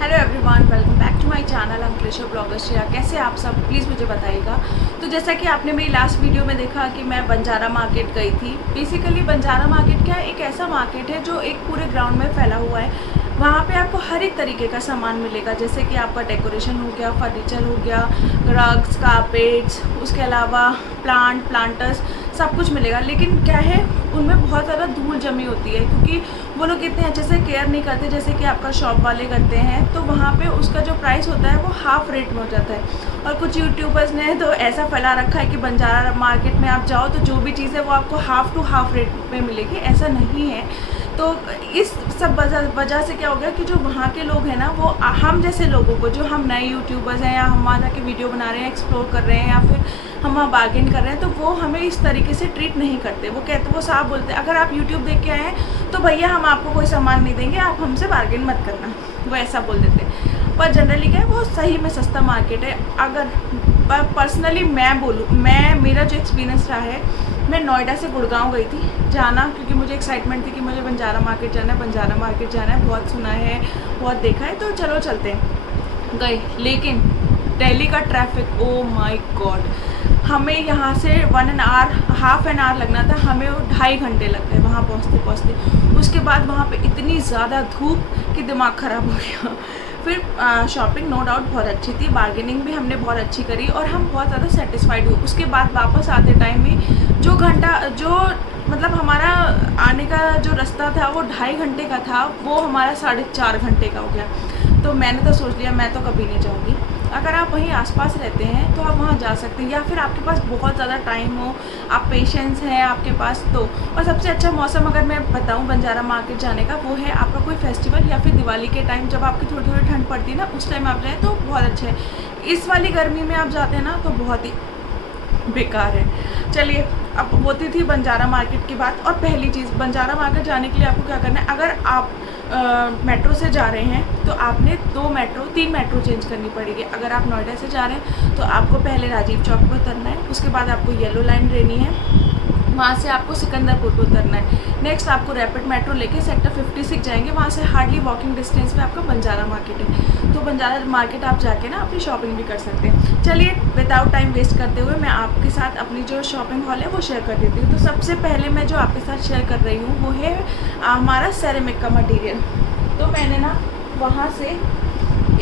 Hello everyone, welcome back to my channel Ankleshwar blogger Shreya. कैसे आप सब, प्लीज़ मुझे बताइएगा। तो जैसा कि आपने मेरी लास्ट वीडियो में देखा कि मैं बंजारा मार्केट गई थी। बेसिकली बंजारा मार्केट क्या है, एक ऐसा मार्केट है जो एक पूरे ग्राउंड में फैला हुआ है। वहाँ पे आपको हर एक तरीके का सामान मिलेगा, जैसे कि आपका डेकोरेशन हो गया, फर्नीचर हो गया, रग्स, कारपेट्स, उसके अलावा प्लांटर्स, सब कुछ मिलेगा। लेकिन क्या है, उनमें बहुत ज़्यादा धूल जमी होती है, क्योंकि वो लोग इतने अच्छे से केयर नहीं करते जैसे कि आपका शॉप वाले करते हैं। तो वहाँ पे उसका जो प्राइस होता है वो हाफ़ रेट में हो जाता है। और कुछ यूट्यूबर्स ने तो ऐसा फैला रखा है कि बंजारा मार्केट में आप जाओ तो जो भी चीज़ है वो आपको हाफ़ टू हाफ़ रेट में मिलेगी। ऐसा नहीं है। तो इस सब वजह से क्या हो गया कि जो वहाँ के लोग हैं ना, वो हम जैसे लोगों को, जो हम नए यूट्यूबर्स हैं या हम वहाँ जाके वीडियो बना रहे हैं, एक्सप्लोर कर रहे हैं, या फिर हम वहाँ बार्गेन कर रहे हैं, तो वो हमें इस तरीके से ट्रीट नहीं करते। वो कहते, वो साफ बोलते हैं, अगर आप यूट्यूब देख के आए हैं तो भैया हम आपको कोई सामान नहीं देंगे, आप हमसे बार्गेन मत करना, वो ऐसा बोल देते हैं। पर जनरली क्या है, वो सही में सस्ता मार्केट है। अगर पर्सनली मैं बोलूँ, मेरा जो एक्सपीरियंस रहा है, मैं नोएडा से गुड़गांव गई थी जाना, क्योंकि मुझे एक्साइटमेंट थी कि मुझे बंजारा मार्केट जाना है, बंजारा मार्केट जाना है, बहुत सुना है, बहुत देखा है, तो चलो चलते हैं। गए, लेकिन दिल्ली का ट्रैफिक, ओ माय गॉड, हमें यहाँ से हाफ एन आवर लगना था, हमें 2.5 घंटे लग गए वहाँ पहुँचते। उसके बाद वहाँ पे इतनी ज़्यादा धूप कि दिमाग ख़राब हो गया। फिर शॉपिंग नो डाउट बहुत अच्छी थी, बार्गेनिंग भी हमने बहुत अच्छी करी और हम बहुत ज़्यादा सेटिस्फाइड हुए। उसके बाद वापस आते टाइम में जो मतलब हमारा आने का जो रास्ता था वो 2.5 घंटे का था, वो हमारा 4.5 घंटे का हो गया। तो मैंने तो सोच लिया मैं तो कभी नहीं जाऊँगी। अगर आप वहीं आसपास रहते हैं तो आप वहाँ जा सकते हैं, या फिर आपके पास बहुत ज़्यादा टाइम हो, आप पेशेंस है आपके पास तो। और सबसे अच्छा मौसम अगर मैं बताऊँ बंजारा मार्केट जाने का, वो है आपका कोई फेस्टिवल या फिर दिवाली के टाइम, जब आपकी थोड़ी थोड़ी ठंड पड़ती है ना, उस टाइम आप जाएँ तो बहुत अच्छा है। इस वाली गर्मी में आप जाते हैं ना तो बहुत ही बेकार है। चलिए, अब होती थी बंजारा मार्केट की बात। और पहली चीज़, बंजारा मार्केट जाने के लिए आपको क्या करना है, अगर आप मेट्रो से जा रहे हैं तो आपने 3 मेट्रो चेंज करनी पड़ेगी। अगर आप नोएडा से जा रहे हैं तो आपको पहले राजीव चौक पर उतरना है, उसके बाद आपको येलो लाइन लेनी है, वहाँ से आपको सिकंदरपुर को उतरना है। नेक्स्ट आपको रैपिड मेट्रो लेके सेक्टर 56 जाएंगे, वहाँ से हार्डली वॉकिंग डिस्टेंस में आपका बंजारा मार्केट है। तो बंजारा मार्केट आप जाके ना अपनी शॉपिंग भी कर सकते हैं। चलिए, विदाउट टाइम वेस्ट करते हुए मैं आपके साथ अपनी जो शॉपिंग हॉल है वो शेयर कर देती हूँ। तो सबसे पहले मैं जो आपके साथ शेयर कर रही हूँ वो है हमारा सेरेमिक का मटीरियल। तो मैंने ना वहाँ से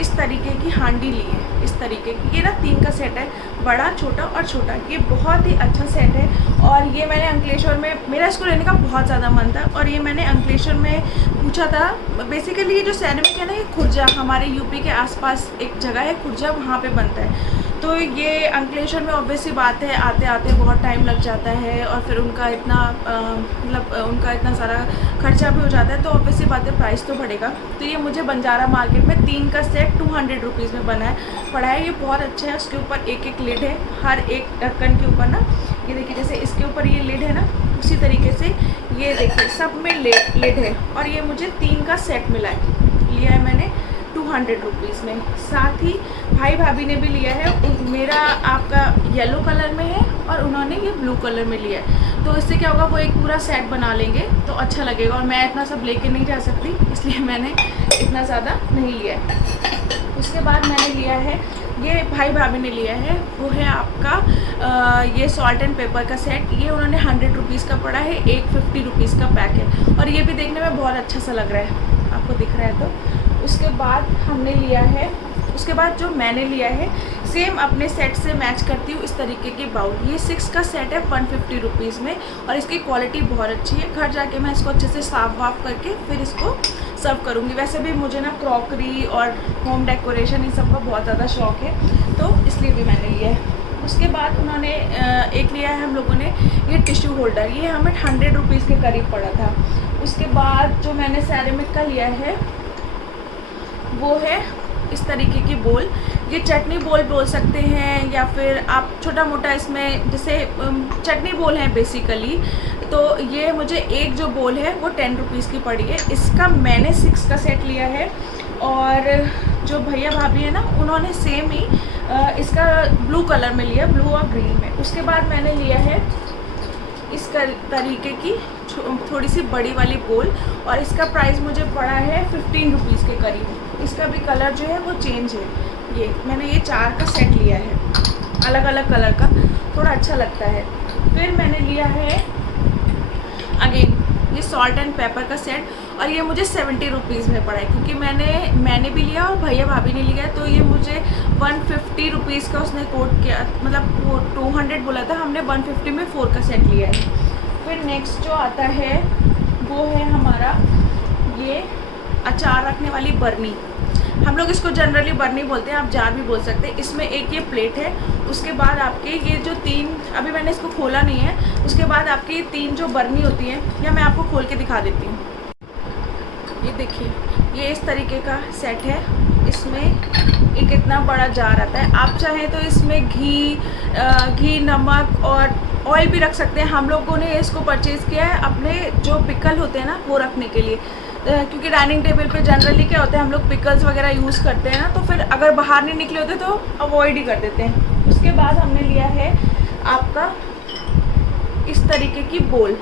इस तरीके की हांडी ली है, इस तरीके की। ये ना 3 का सेट है, बड़ा, छोटा और छोटा। ये बहुत ही अच्छा सेट है और ये मैंने अंकलेश्वर में, मेरा इसको लेने का बहुत ज़्यादा मन था और ये मैंने अंकलेश्वर में पूछा था। बेसिकली ये जो सेरेमिक है ना, ये खुर्जा, हमारे यूपी के आसपास एक जगह है खुर्जा, वहाँ पे बनता है। तो ये अंकलेश्वर में ऑब्वियस सी बात है, आते आते बहुत टाइम लग जाता है और फिर उनका इतना उनका इतना सारा खर्चा भी हो जाता है, तो ऑब्वियस सी बात है प्राइस तो बढ़ेगा। तो ये मुझे बंजारा मार्केट में 3 का सेट 200 रुपीज़ में पड़ा है। ये बहुत अच्छा है। उसके ऊपर एक लिड है, हर एक ढक्कन के ऊपर ना, ये देखिए जैसे इसके ऊपर ये लिड है ना, उसी तरीके से ये देखिए सब में लिड है। और ये मुझे 3 का सेट मिला है, लिया है मैंने 200 रुपीज़ में। साथ ही भाई भाभी ने भी लिया है, मेरा आपका येलो कलर में है और उन्होंने ये ब्लू कलर में लिया है। तो इससे क्या होगा, वो एक पूरा सेट बना लेंगे तो अच्छा लगेगा। और मैं इतना सब लेके नहीं जा सकती, इसलिए मैंने इतना ज़्यादा नहीं लिया है। उसके बाद मैंने लिया है, ये भाई भाभी ने लिया है, वो है आपका ये सॉल्ट एंड पेपर का सेट। ये उन्होंने 100 रुपीज़ का पड़ा है, एक 50 रुपीज़ का पैक है और ये भी देखने में बहुत अच्छा सा लग रहा है, आपको दिख रहा है तो। उसके बाद हमने लिया है, उसके बाद जो मैंने लिया है सेम अपने सेट से मैच करती हूँ, इस तरीके के बाउल। ये 6 का सेट है 150 रुपीज़ में और इसकी क्वालिटी बहुत अच्छी है। घर जाके मैं इसको अच्छे से साफ वाफ करके फिर इसको सर्व करूँगी। वैसे भी मुझे ना क्रॉकरी और होम डेकोरेशन इन सब का बहुत ज़्यादा शौक़ है, तो इसलिए भी मैंने लिया है। उसके बाद उन्होंने एक लिया है हम लोगों ने, ये टिश्यू होल्डर। ये हमें 100 रुपीज़ के करीब पड़ा था। उसके बाद जो मैंने सेरेमिक का लिया है वो है इस तरीके की बोल। ये चटनी बोल बोल सकते हैं, या फिर आप छोटा मोटा इसमें, जैसे चटनी बोल है बेसिकली। तो ये मुझे एक जो बोल है वो 10 रुपीज़ की पड़ी है। इसका मैंने 6 का सेट लिया है और जो भैया भाभी है ना, उन्होंने सेम ही इसका ब्लू कलर में लिया, ब्लू और ग्रीन में। उसके बाद मैंने लिया है इस तरीके की थोड़ी सी बड़ी वाली बोल और इसका प्राइस मुझे पड़ा है 15 रुपीज़ के करीब। इसका भी कलर जो है वो चेंज है। ये मैंने ये 4 का सेट लिया है, अलग अलग कलर का, थोड़ा अच्छा लगता है। फिर मैंने लिया है अगेन ये सॉल्ट एंड पेपर का सेट, और ये मुझे 70 रुपीज़ में पड़ा है, क्योंकि मैंने भी लिया और भैया भाभी ने लिया, तो ये मुझे 150 रुपीज़ का उसने कोट किया, मतलब वो 200 बोला था, हमने 150 में 4 का सेट लिया है। फिर नेक्स्ट जो आता है वो है हमारा ये अचार रखने वाली बर्नी, हम लोग इसको जनरली बर्नी बोलते हैं, आप जार भी बोल सकते हैं। इसमें एक ये प्लेट है, उसके बाद आपके ये जो 3, अभी मैंने इसको खोला नहीं है, उसके बाद आपकी ये 3 जो बर्नी होती है, या मैं आपको खोल के दिखा देती हूँ। ये देखिए, ये इस तरीके का सेट है, इसमें एक इतना बड़ा जार आता है। आप चाहें तो इसमें घी, नमक और ऑयल भी रख सकते हैं। हम लोगों ने इसको परचेज़ किया है अपने जो पिकल होते हैं ना वो रखने के लिए, क्योंकि डाइनिंग टेबल पे जनरली क्या होता है, हम लोग पिकल्स वगैरह यूज़ करते हैं ना, तो फिर अगर बाहर नहीं निकले होते तो अवॉइड ही कर देते हैं। उसके बाद हमने लिया है आपका इस तरीके की बोल,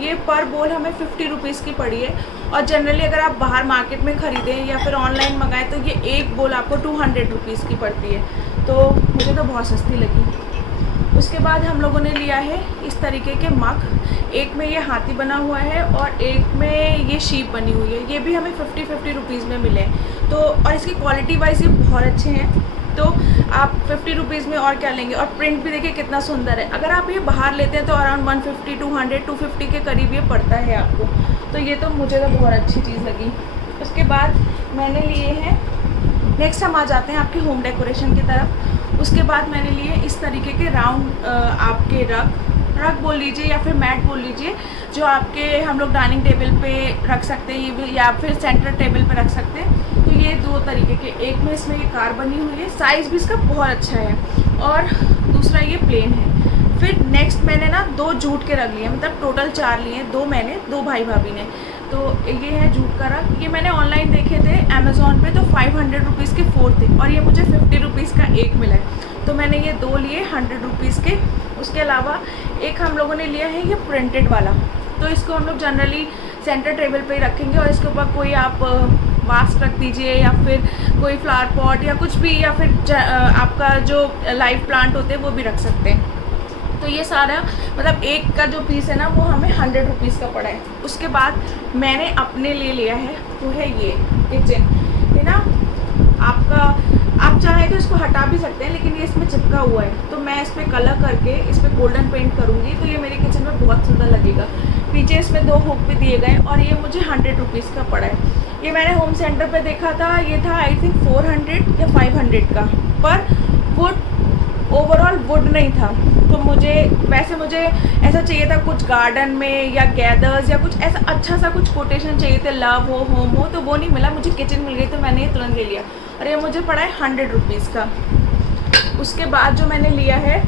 ये पर बोल हमें 50 रुपीज़ की पड़ी है, और जनरली अगर आप बाहर मार्केट में ख़रीदें या फिर ऑनलाइन मंगाएं तो ये एक बोल आपको 200 रुपीज़ की पड़ती है, तो मुझे तो बहुत सस्ती लगी। उसके बाद हम लोगों ने लिया है इस तरीके के मग, एक में ये हाथी बना हुआ है और एक में ये शीप बनी हुई है, ये भी हमें 50 रुपीज़ में मिले, तो और इसकी क्वालिटी वाइज ये बहुत अच्छे हैं, तो आप 50 रुपीज़ में और क्या लेंगे। और प्रिंट भी देखिए कितना सुंदर है। अगर आप ये बाहर लेते हैं तो अराउंड 150, 200, 250 के करीब ये पड़ता है आपको, तो ये तो मुझे तो बहुत अच्छी चीज़ लगी। उसके बाद मैंने लिए हैं, नेक्स्ट हम आ जाते हैं आपके होम डेकोरेशन की तरफ। उसके बाद मैंने लिए इस तरीके के राउंड आपके रग बोल लीजिए या फिर मैट बोल लीजिए, जो आपके हम लोग डाइनिंग टेबल पे रख सकते हैं, ये भी, या फिर सेंटर टेबल पे रख सकते हैं। तो ये 2 तरीके के, एक में इसमें ये कार बनी हुई है, साइज़ भी इसका बहुत अच्छा है, और दूसरा ये प्लेन है। फिर नेक्स्ट मैंने ना 2 जूट के रख लिए, मतलब टोटल 4 लिए, 2 मैंने, 2 भाई भाभी ने। तो ये है जूट का रग, ये मैंने ऑनलाइन देखे थे अमेज़ॉन पे, तो 500 रुपीज़ के 4 थे, और ये मुझे 50 रुपीज़ का एक मिला है, तो मैंने ये 2 लिए 100 रुपीज़ के। उसके अलावा एक हम लोगों ने लिया है ये प्रिंटेड वाला, तो इसको हम लोग जनरली सेंटर टेबल पे ही रखेंगे, और इसके ऊपर कोई आप वास रख दीजिए, या फिर कोई फ्लावर पॉट या कुछ भी, या फिर आपका जो लाइव प्लांट होते हैं वो भी रख सकते हैं। तो ये सारा मतलब एक का जो पीस है ना वो हमें 100 रुपीज़ का पड़ा है। उसके बाद मैंने अपने लिए लिया है वो है ये किचन, ये ना आपका, आप चाहें तो इसको हटा भी सकते हैं, लेकिन ये इसमें चिपका हुआ है, तो मैं इस पर कलर करके इस पर गोल्डन पेंट करूँगी, तो ये मेरे किचन में बहुत सुंदर लगेगा। पीछे इसमें 2 हुक भी दिए गए, और ये मुझे 100 रुपीज़ का पड़ा है। ये मैंने होम सेंटर पे देखा था, ये था आई थिंक 400 या 500 का, पर वुड ओवरऑल वुड नहीं था, तो मुझे ऐसा चाहिए था कुछ गार्डन में या गैदर्स या कुछ ऐसा अच्छा सा कुछ कोटेशन चाहिए थे, लव हो, होम हो, तो वो नहीं मिला, मुझे किचन मिल गई, तो मैंने ये तुरंत ले लिया, और ये मुझे पड़ा है 100 रुपीज़ का। उसके बाद जो मैंने लिया है,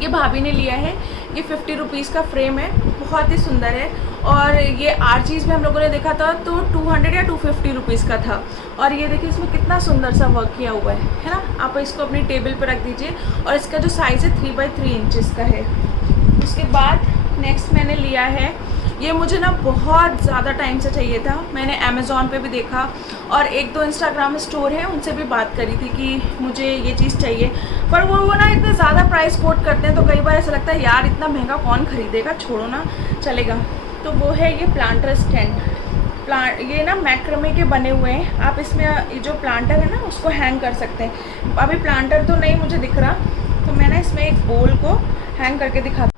ये भाभी ने लिया है, ये 50 रुपीज़ का फ्रेम है, बहुत ही सुंदर है, और ये आरचीज़ में हम लोगों ने देखा था तो 200 या 250 रुपीज़ का था, और ये देखिए इसमें कितना सुंदर सा वर्क किया हुआ है ना। आप इसको अपनी टेबल पर रख दीजिए, और इसका जो साइज़ है 3x3 इंचज़ का है। उसके बाद नेक्स्ट मैंने लिया है, ये मुझे ना बहुत ज़्यादा टाइम से चाहिए था, मैंने अमेज़ॉन पे भी देखा, और 1-2 इंस्टाग्राम स्टोर है उनसे भी बात करी थी कि मुझे ये चीज़ चाहिए, पर वो ना इतना ज़्यादा प्राइस कोट करते हैं, तो कई बार ऐसा लगता है यार इतना महंगा कौन ख़रीदेगा, छोड़ो ना, चलेगा। तो वो है ये प्लांटर स्टैंड, ये ना मैक्रमे के बने हुए हैं, आप इसमें ये जो प्लांटर है ना उसको हैंग कर सकते हैं। अभी प्लांटर तो नहीं मुझे दिख रहा, तो मैं ना इसमें एक बोल को हैंग करके दिखा,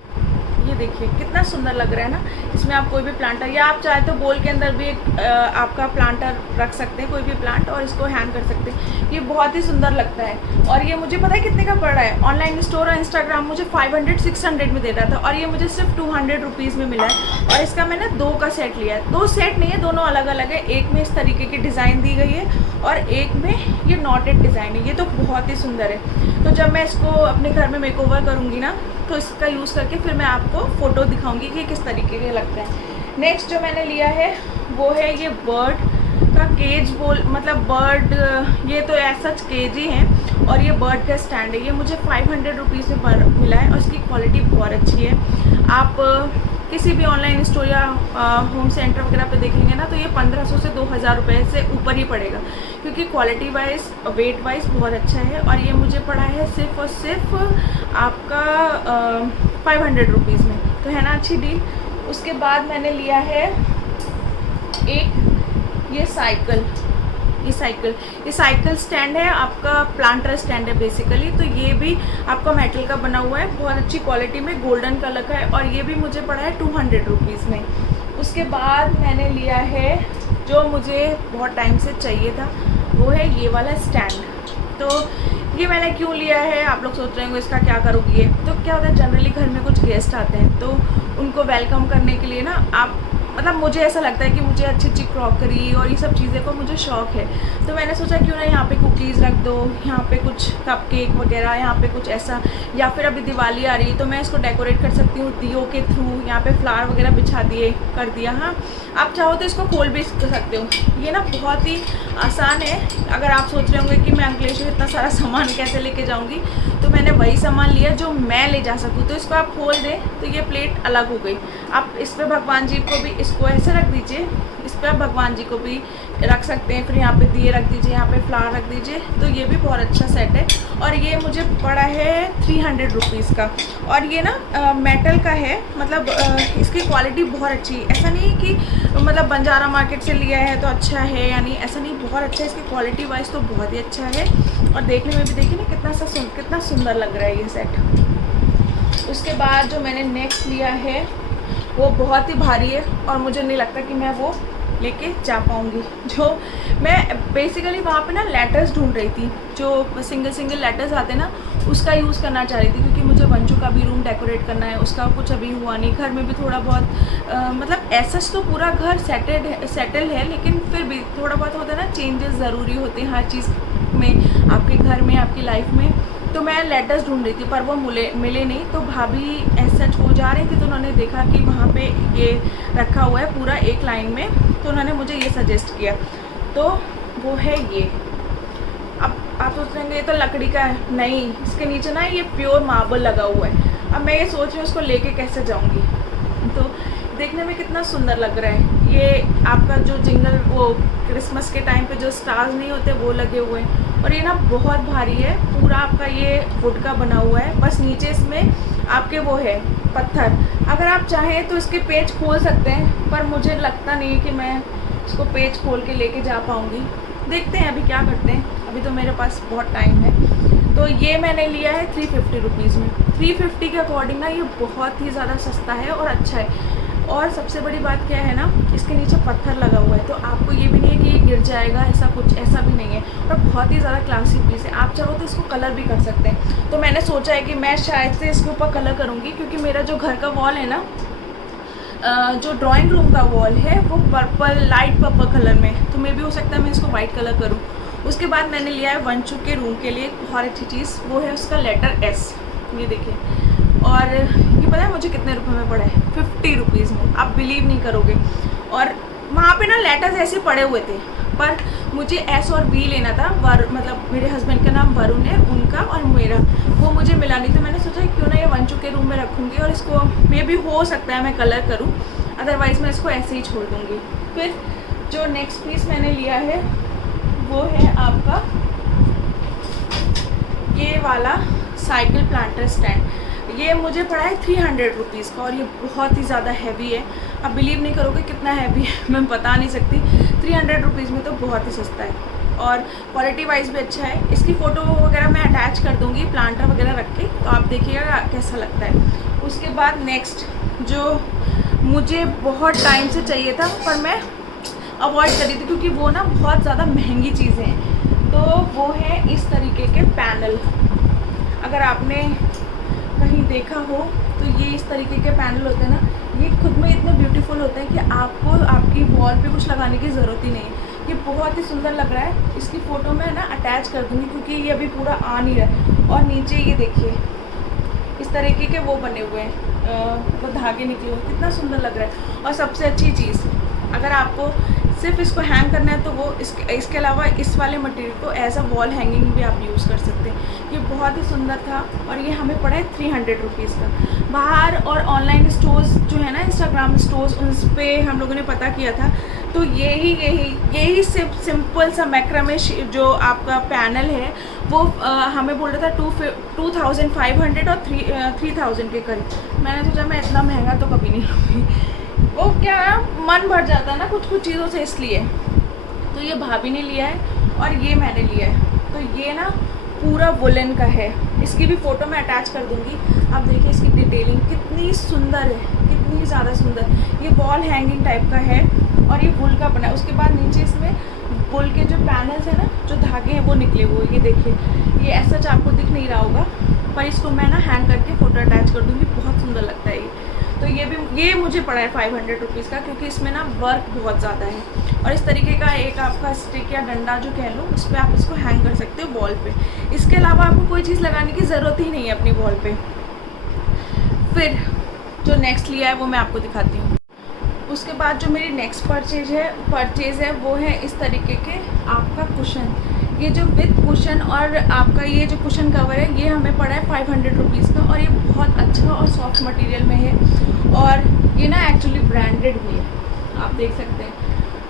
ये देखिए कितना सुंदर लग रहा है ना। इसमें आप कोई भी प्लांटर, या आप चाहे तो बोल के अंदर भी एक आपका प्लांटर रख सकते हैं, कोई भी प्लांट, और इसको हैंग कर सकते हैं, ये बहुत ही सुंदर लगता है। और ये मुझे पता है कितने का पड़ रहा है, ऑनलाइन स्टोर और इंस्टाग्राम मुझे 500-600 में दे रहा था, और ये मुझे सिर्फ 200 रुपीज़ में मिला है। और इसका मैंने 2 का सेट लिया है, 2 सेट नहीं है, दोनों अलग अलग है, एक में इस तरीके की डिज़ाइन दी गई है और एक में ये नॉटेड डिज़ाइन है, ये तो बहुत ही सुंदर है। तो जब मैं इसको अपने घर में मेकओवर करूँगी ना, तो इसका यूज़ करके फिर मैं आपको फ़ोटो दिखाऊंगी कि किस तरीके का लगता है। नेक्स्ट जो मैंने लिया है वो है ये बर्ड का केज, मतलब बर्ड, ये तो ऐसा केज ही है, और ये बर्ड का स्टैंड है, ये मुझे 500 रुपीज़ में मिला है, और इसकी क्वालिटी बहुत अच्छी है। आप किसी भी ऑनलाइन स्टोर या होम सेंटर वगैरह पे देखेंगे ना तो ये 1500 से 2000 रुपये से ऊपर ही पड़ेगा, क्योंकि क्वालिटी वाइज वेट वाइज बहुत अच्छा है। और ये मुझे पड़ा है सिर्फ और सिर्फ आपका 500 रुपीज़ में, तो है ना अच्छी डील। उसके बाद मैंने लिया है एक ये साइकिल स्टैंड है आपका, प्लांटर स्टैंड है बेसिकली। तो ये भी आपका मेटल का बना हुआ है, बहुत अच्छी क्वालिटी में, गोल्डन कलर का है, और ये भी मुझे पड़ा है 200 रुपीज़ में। उसके बाद मैंने लिया है जो मुझे बहुत टाइम से चाहिए था, वो है ये वाला स्टैंड। तो ये मैंने क्यों लिया है, आप लोग सोच रहे होंगे इसका क्या करोगी ये। तो क्या होता है, जनरली घर में कुछ गेस्ट आते हैं तो उनको वेलकम करने के लिए ना आप मतलब मुझे ऐसा लगता है कि मुझे अच्छी अच्छी क्रॉकरी और ये सब चीज़ें को मुझे शौक़ है। तो मैंने सोचा क्यों ना यहाँ पे कुकीज़ रख दो, यहाँ पे कुछ कपकेक वगैरह, यहाँ पे कुछ ऐसा, या फिर अभी दिवाली आ रही है तो मैं इसको डेकोरेट कर सकती हूँ दियों के थ्रू। यहाँ पे फ्लावर वगैरह बिछा दिए कर दिया। हाँ, आप चाहो तो इसको खोल भी सकते हो। ये ना बहुत ही आसान है। अगर आप सोच रहे होंगे कि मैं अंकलेश्वर इतना सारा सामान कैसे लेके जाऊँगी, तो मैंने वही सामान लिया जो मैं ले जा सकूँ। तो इसको आप खोल दें तो ये प्लेट अलग हो गई। आप इस पर भगवान जी को भी इसको ऐसे रख दीजिए, इस पर आप भगवान जी को भी रख सकते हैं। फिर यहाँ पे दिए रख दीजिए, यहाँ पे फ्लावर रख दीजिए। तो ये भी बहुत अच्छा सेट है। और ये मुझे पड़ा है 300 रुपीज़ का। और ये ना मेटल का है, मतलब इसकी क्वालिटी बहुत अच्छी है। ऐसा नहीं है कि मतलब बंजारा मार्केट से लिया है तो अच्छा है, यानी ऐसा नहीं, बहुत अच्छा है। इसकी क्वालिटी वाइज तो बहुत ही अच्छा है। और देखने में भी देखिए ना कितना सुंदर लग रहा है ये सेट। उसके बाद जो मैंने नेक्स्ट लिया है वो बहुत ही भारी है और मुझे नहीं लगता कि मैं वो लेके जा पाऊँगी। जो मैं बेसिकली वहाँ पे ना लेटर्स ढूंढ रही थी, जो सिंगल लेटर्स आते ना, उसका यूज़ करना चाह रही थी, क्योंकि मुझे वंशु का भी रूम डेकोरेट करना है। उसका कुछ अभी हुआ नहीं, घर में भी थोड़ा बहुत मतलब ऐसा तो पूरा घर सेटल है, लेकिन फिर भी थोड़ा बहुत होता है ना, चेंजेस ज़रूरी होते हैं हर चीज़ में, आपके घर में, आपकी लाइफ में। तो मैं लेटर्स ढूंढ रही थी पर वो मिले नहीं। तो भाभी ऐसा हो जा रही थी तो उन्होंने देखा कि वहाँ पे ये रखा हुआ है पूरा एक लाइन में, तो उन्होंने मुझे ये सजेस्ट किया। तो वो है ये। अब आप सोच रहे हैं ये तो लकड़ी का है, नहीं, इसके नीचे ना ये प्योर मार्बल लगा हुआ है। अब मैं ये सोच रही हूँ उसको लेके कैसे जाऊँगी। तो देखने में कितना सुंदर लग रहा है। ये आपका जो जिंगल, वो क्रिसमस के टाइम पे जो स्टार्स नहीं होते वो लगे हुए हैं। और ये ना बहुत भारी है, पूरा आपका ये वुड का बना हुआ है। बस नीचे इसमें आपके वो है पत्थर। अगर आप चाहें तो इसके पेज खोल सकते हैं, पर मुझे लगता नहीं कि मैं इसको पेज खोल के लेके जा पाऊँगी। देखते हैं अभी क्या करते हैं, अभी तो मेरे पास बहुत टाइम है। तो ये मैंने लिया है 350 रुपीज़ में। 350 के अकॉर्डिंग ना ये बहुत ही ज़्यादा सस्ता है और अच्छा है। और सबसे बड़ी बात क्या है ना, इसके नीचे पत्थर लगा हुआ है, तो आपको ये भी नहीं है कि ये गिर जाएगा, ऐसा कुछ ऐसा भी नहीं है। और बहुत ही ज़्यादा क्लासी पीस है। आप चाहो तो इसको कलर भी कर सकते हैं। तो मैंने सोचा है कि मैं शायद से इसके ऊपर कलर करूँगी, क्योंकि मेरा जो घर का वॉल है ना, जो ड्राइंग रूम का वॉल है वो लाइट पर्पल कलर में, तो मे भी हो सकता है मैं इसको वाइट कलर करूँ। उसके बाद मैंने लिया है वंशु के रूम के लिए बहुत अच्छी चीज़, वो है उसका लेटर एस। ये देखिए, और ये पता है मुझे कितने रुपए में पड़ा है, 50 रुपीज़ में। आप बिलीव नहीं करोगे। और वहाँ पे ना लेटर्स ऐसे पड़े हुए थे, पर मुझे एस और वी लेना था। मतलब मेरे हस्बैंड का नाम वरुण है, उनका और मेरा, वो मुझे मिला नहीं। तो मैंने सोचा क्यों ना ये वंशु के रूम में रखूँगी और इसको मे भी हो सकता है मैं कलर करूँ, अदरवाइज़ मैं इसको ऐसे ही छोड़ दूँगी। फिर जो नेक्स्ट पीस मैंने लिया है वो है आपका ये वाला साइकिल प्लांटर स्टैंड। ये मुझे पड़ा है 300 रुपीज़ का और ये बहुत ही ज़्यादा हैवी है। आप बिलीव नहीं करोगे कितना हैवी है, मैं बता नहीं सकती। 300 रुपीज़ में तो बहुत ही सस्ता है और क्वालिटी वाइज भी अच्छा है। इसकी फ़ोटो वगैरह मैं अटैच कर दूँगी प्लांटर वगैरह रख के, तो आप देखिएगा कैसा लगता है। उसके बाद नेक्स्ट जो मुझे बहुत टाइम से चाहिए था पर मैं अवॉइड कर रही थी क्योंकि वो ना बहुत ज़्यादा महंगी चीज़ें हैं, तो वो है इस तरीके के पैनल। अगर आपने कहीं देखा हो तो ये इस तरीके के पैनल होते हैं ना, ये खुद में इतने ब्यूटीफुल होते हैं कि आपको आपकी वॉल पे कुछ लगाने की ज़रूरत ही नहीं है। ये बहुत ही सुंदर लग रहा है। इसकी फ़ोटो मैं ना अटैच कर दूँगी क्योंकि ये अभी पूरा आ नहीं रहा है। और नीचे ये देखिए इस तरीके के वो बने हुए हैं, वो धागे निकले हुए, कितना सुंदर लग रहा है। और सबसे अच्छी चीज़, अगर आपको सिर्फ इसको हैंग करना है तो वो इसके अलावा इस वाले मटेरियल को एज अ वॉल हैंगिंग भी आप यूज़ कर सकते हैं। ये बहुत ही सुंदर था और ये हमें पड़ा है 300 रुपीज़ का। बाहर और ऑनलाइन स्टोर्स जो है ना, इंस्टाग्राम स्टोर्स, उन पर हम लोगों ने पता किया था तो यही सिंपल सा मैक्रामे जो आपका पैनल है वो हमें बोल रहा था 2500 और 3000 के करीब। मैंने सोचा मैं इतना महंगा तो कभी नहीं लूँगी। वो क्या है, मन भर जाता है ना कुछ चीज़ों से, इसलिए। तो ये भाभी ने लिया है और ये मैंने लिया है। तो ये ना पूरा वुलन का है। इसकी भी फ़ोटो मैं अटैच कर दूँगी। आप देखिए इसकी डिटेलिंग कितनी सुंदर है, कितनी ज़्यादा सुंदर। ये वॉल हैंगिंग टाइप का है और ये वुल का बना है। उसके बाद नीचे इसमें वुल के जो पैनल्स हैं ना, जो धागे हैं वो निकले हुए। ये देखिए, ये ऐसा आपको दिख नहीं रहा होगा, पर इसको मैं ना हैंग करके फ़ोटो अटैच कर दूँगी। बहुत सुंदर लगता है ये। तो ये मुझे पड़ा है 500 रुपीज़ का, क्योंकि इसमें ना वर्क बहुत ज़्यादा है। और इस तरीके का एक आपका स्टिक या डंडा जो कह लो, उस पर आप इसको हैंग कर सकते हो वॉल पे। इसके अलावा आपको कोई चीज़ लगाने की ज़रूरत ही नहीं है अपनी वॉल पे। फिर जो नेक्स्ट लिया है वो मैं आपको दिखाती हूँ। उसके बाद जो मेरी नेक्स्ट परचेज़ है वो है इस तरीके के आपका कुशन। ये जो विथ कुशन और आपका ये जो कुशन कवर है, ये हमें पड़ा है 500 रुपीज़ का। और ये बहुत अच्छा और सॉफ्ट मटेरियल में है और ये ना एक्चुअली ब्रांडेड भी है, आप देख सकते हैं।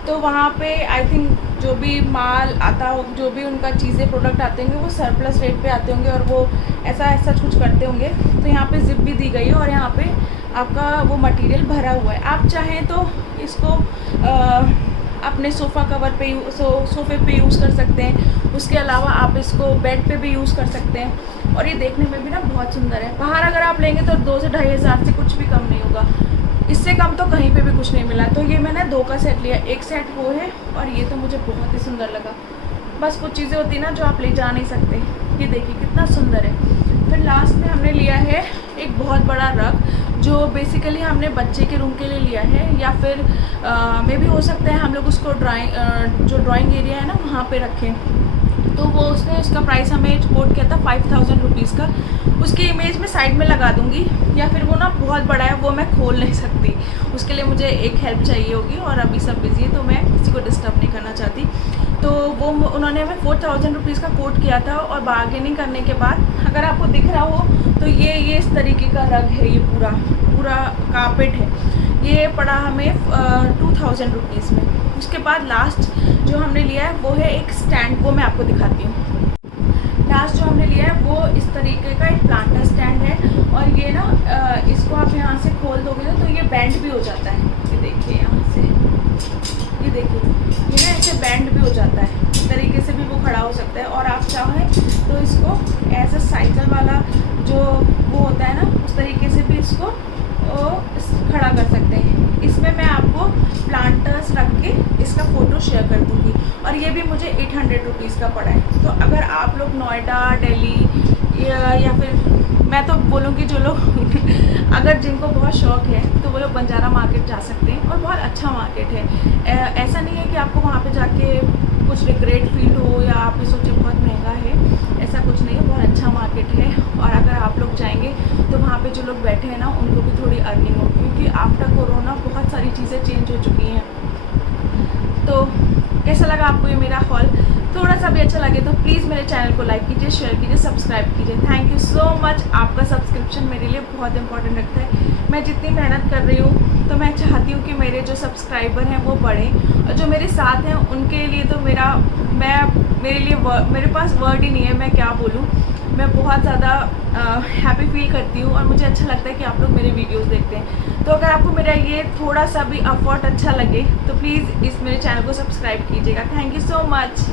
तो वहाँ पे आई थिंक जो भी माल आता हो, जो भी उनका चीज़ें प्रोडक्ट आते होंगे वो सरप्लस रेट पे आते होंगे और वो ऐसा कुछ करते होंगे। तो यहाँ पे जिप भी दी गई है और यहाँ पे आपका वो मटेरियल भरा हुआ है। आप चाहें तो इसको अपने सोफ़ा कवर पे सोफ़े पे यूज़ कर सकते हैं। उसके अलावा आप इसको बेड पे भी यूज़ कर सकते हैं। और ये देखने में भी ना बहुत सुंदर है। बाहर अगर आप लेंगे तो 2 से 2500 से कुछ भी कम नहीं होगा। इससे कम तो कहीं पे भी कुछ नहीं मिला। तो ये मैंने 2 का सेट लिया, एक सेट वो है और ये तो मुझे बहुत ही सुंदर लगा। बस कुछ चीज़ें होती हैं ना जो आप ले जा नहीं सकते। ये देखिए कितना सुंदर है। फिर लास्ट में हमने लिया है एक बहुत बड़ा रग, जो बेसिकली हमने बच्चे के रूम के लिए लिया है, या फिर मे भी हो सकता है हम लोग उसको जो ड्राइंग एरिया है ना वहाँ पे रखें। तो वो उसका प्राइस हमें कोट किया था 5000 रुपीज़ का। उसकी इमेज मैं साइड में लगा दूँगी, या फिर वो ना बहुत बड़ा है, वो मैं खोल नहीं सकती। उसके लिए मुझे एक हेल्प चाहिए होगी और अभी सब बिज़ी है तो मैं किसी को डिस्टर्ब नहीं करना चाहती। तो वो उन्होंने हमें 4000 रुपीज़ का कोट किया था। और बार्गेनिंग करने के बाद अगर आपको दिख रहा हो तो ये इस तरीके का रग है। ये पूरा कारपेट है। ये पड़ा हमें 2000 रुपीज़ में। उसके बाद लास्ट जो हमने लिया है वो है एक स्टैंड, वो मैं आपको दिखाती हूँ। लास्ट जो हमने लिया है वो इस तरीके का एक प्लांटर स्टैंड है। और ये ना इसको आप यहाँ से खोल दोगे ना तो ये बैंड भी हो जाता है। ये देखिए यहाँ से, ये देखिए ये ना ऐसे बैंड भी हो जाता है। इस तरीके से भी वो खड़ा हो सकता है। और आप चाहें तो इसको एज अ साइकिल वाला जो वो होता है ना, उस तरीके से भी इसको खड़ा कर सकते हैं। इसमें मैं आपको प्लांटर्स रख के इसका फ़ोटो शेयर कर दूँगी। और ये भी मुझे 800 रुपीज़ का पड़ा है। तो अगर आप लोग नोएडा, दिल्ली या फिर मैं तो बोलूँगी जो लोग अगर जिनको बहुत शौक़ है तो वो लोग बंजारा मार्केट जा सकते हैं। और बहुत अच्छा मार्केट है। ऐसा नहीं है कि आपको वहाँ पे जाके कुछ रिग्रेट फील हो या आप ये सोचे बहुत महंगा है, ऐसा कुछ नहीं है। बहुत अच्छा मार्केट है। और अगर आप लोग जाएंगे तो वहाँ पे जो लोग बैठे हैं ना उनको भी थोड़ी अर्निंग होगी, क्योंकि आफ्टर कोरोना बहुत सारी चीज़ें चेंज हो चुकी हैं। तो कैसा लगा आपको ये मेरा हॉल? थोड़ा सा भी अच्छा लगे तो प्लीज़ मेरे चैनल को लाइक कीजिए, शेयर कीजिए, सब्सक्राइब कीजिए। Thank you so much. आपका सब्सक्रिप्शन मेरे लिए बहुत इंपॉर्टेंट रखता है। मैं जितनी मेहनत कर रही हूँ तो मैं चाहती हूँ कि मेरे जो सब्सक्राइबर हैं वो बढ़ें, और जो मेरे साथ हैं उनके लिए तो मेरे पास वर्ड ही नहीं है, मैं क्या बोलूँ। मैं बहुत ज़्यादा हैप्पी फील करती हूँ और मुझे अच्छा लगता है कि आप लोग मेरे वीडियोस देखते हैं। तो अगर आपको मेरा ये थोड़ा सा भी एफर्ट अच्छा लगे तो प्लीज़ मेरे चैनल को सब्सक्राइब कीजिएगा। Thank you so much.